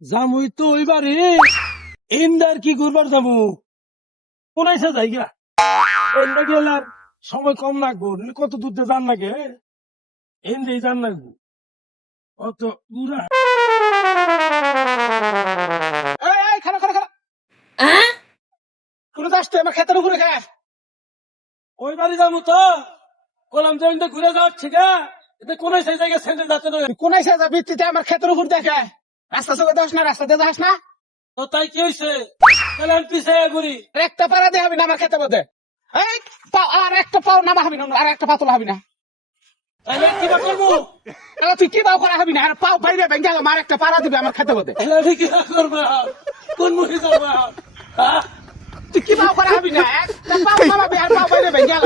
জামুই তো ওইবারে এন্দার কি করবার যাবো কোন এসে জায়গা এন্ডা গেলে আর সময় কম লাগবো কত দূর দিয়ে যান লাগে এন্ডেই যান লাগবো অত দূরা খানা খানা খানা কোনো যাস তুই আমার খেতের উপরে খা ওই বাড়ি যাবো তো কলাম জমিতে ঘুরে যাওয়ার ঠিক আছে কোন এসে জায়গা সেন্টার যাচ্ছে না কোন এসে যাবি তুই আমার ক্ষেতের উপর দেখে রাস্তা চলে যাস না রাস্তা দিয়ে যাস না তো তাই কি হয়েছে তাহলে আমি পিছিয়ে ঘুরি আর একটা পাড়া দিয়ে হবি না আমার খেতে মধ্যে এই আর একটা পাও নামা হবি না আর একটা পা তোলা হবি না তাহলে কিবা করবো তুই কি পাও করা হবি না আর পাও বাইরে ভেঙে গেল আর একটা পাড়া দিবি আমার খেতে মধ্যে তাহলে আমি কিবা করবো কোন মুখে যাবো হ্যাঁ তুই কি পাও করা হবি না একটা পাও নামাবি আর পাও বাইরে ভেঙে গেল